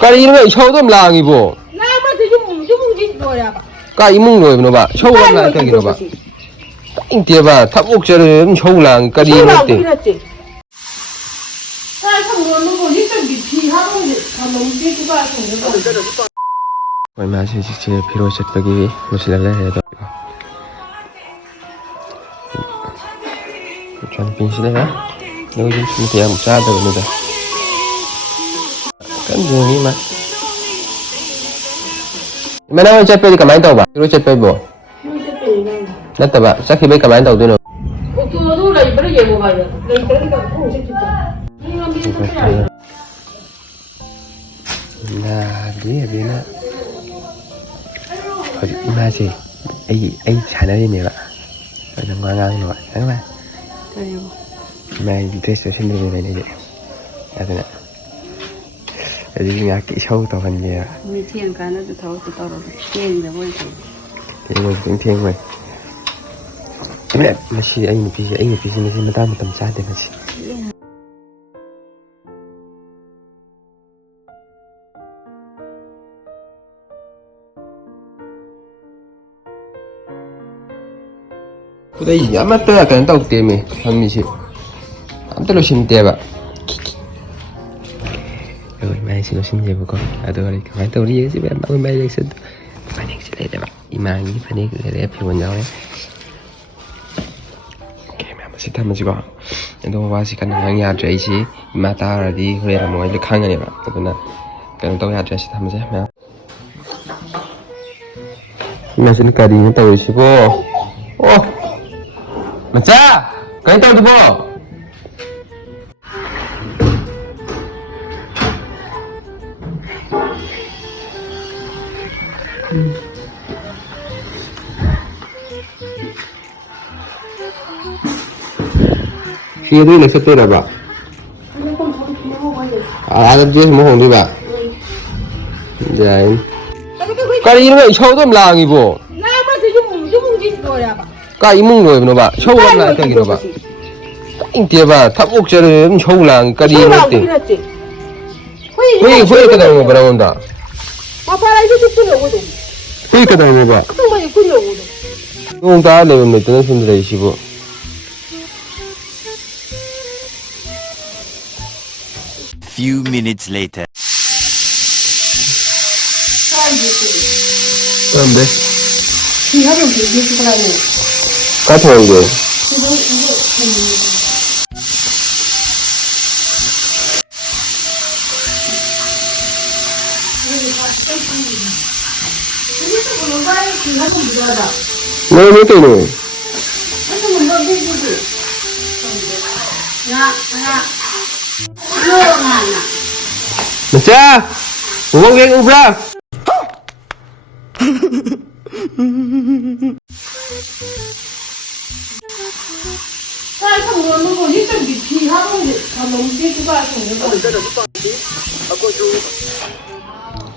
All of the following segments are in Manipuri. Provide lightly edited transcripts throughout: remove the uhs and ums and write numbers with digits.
Karino show lang ibo. Ka imong loy no ba? Show lang ka gino ba? Inte ba tabuk jere show lang karino te. Koi ma si si phiro chat pagi musilala he da. Chan pin sila ha. Nó cũng không thể làm sao được nữa. Cái gì mà nó chạy về cái máy tàu ba, nó chạy về bộ. Nó tập ba, chắc khi về cái máy tàu tôi nó. Là gì vậy nè? Mà gì? Ai chả nói gì nữa. Nó ngang ngang rồi, đúng không? Mai dress sini ni ni. Ada nak. Jadi ni aku show tu kan dia. Ni tiang kan tu tahu tu tahu tiang dah boleh tu. Tiang mai. Ini masih ini pisi masih mata sate masih. Udah iya, amat tu akan tahu temi, kami sih. Antara sim tiaba. Rồi mai xin sim tiaba con. Tôi đây phải tôi đi sih, mai đây xin. Phải đi xin đây ba. Imang ini phải đi để phê vấn nhau đấy. Ok, mẹ masih tham masih con. Yang tu masih kan yang ya jadi sih. Mata ada di kuliah mau itu kangen ya pak. Tapi nak kan tahu ya jadi tham masih mẹ. Masih ni kadi ni tahu sih po. Oh. Macam, kau tahu tu po? Siapa tu nak setor apa? Ada jenis mohon tu ba? Jangan. Kali ini show tu melang ibu. Ka imong loy no ba? Show lang ka gino ba? Inte ba tabuk jere show lang karino te. Hui ka daw mo ba onda? Hui ka daw mo ba? Nung ta le mo tan sun dai sibo. Few minutes later. Ambe. Siapa yang dia sekolah ni? Kata orang dia. Mana tu ni? Macam, orang yang ubah.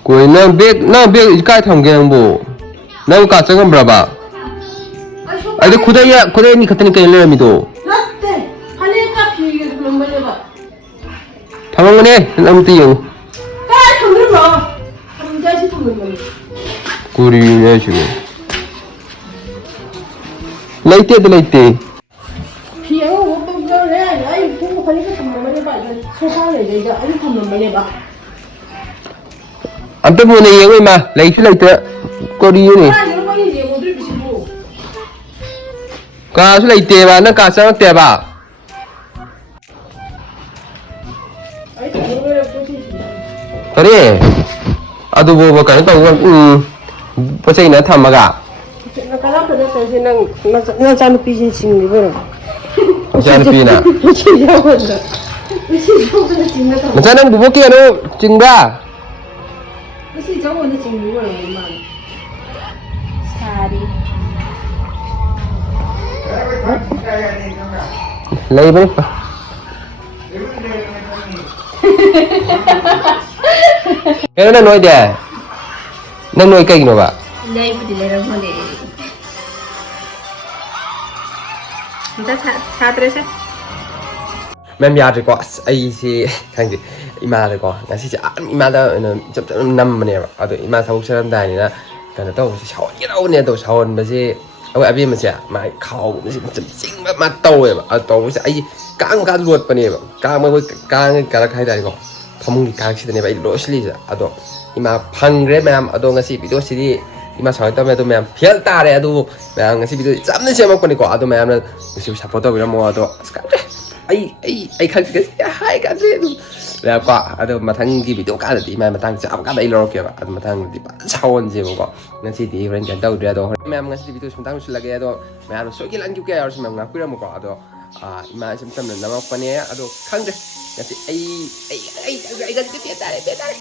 Kau nak beg ikai thang yang bu, nak kacang kan berapa? Ada kudai ni kata ni kaya lelaki tu. Thamang ni, nak tiang. Kuri ni juga. Laite tu laite. Ante mo na yang ma, laite kuri ni. Ka su laite ba, na ka sang te ba. Kare. Adu bo kan tahu kan pasal nak thamaga. Kalau pada saya nak jangan pisin sini ber. Jangan pina. Mesti jawab dah. Mesti jawab dah sini dah. Macam mana bubuk ni anu cingga? Mesti jawab dah sini ber memang. Sari. Lagi berapa? Kaya na noy dia. Nang noy kay gino ba? Lagi pun dia orang boleh. Kita chat terus. Mem ya 这个哎是看见 이마다고 ngasi지 이마다 좀 남만해요. 아도 이마 사복 사람다니나 그러니까 또 샤워게 나오네도 샤워는지 어 아비면서 막 가오면서 좀 찡만 맞다고요. 아 또면서 아이 깡가 루었거니요. 깡을 가락하이다니고 파문기 가락시더니 이 로실리자 아도 이마 방그레 맴 아도 ngasi 비디오 시리 이마 사이트에도 맴 별따래 아도 맴 ngasi 비디오 잡는 시험 먹거니고 아도 맴은 ngasi 사포도 이런 뭐 아도 ai khăn cái hai cái gì là quả ada matang ki video ka di mai matang cha ka dai lo ke ba ada matang di chawon je mo na si di ren kan dau do mem nga si video sumtang su lage do mem so ki lang ki ya so mem nga ku ra mo ko ado ima sim tam na ma pa ne ado khang de na si ai ga ti ta re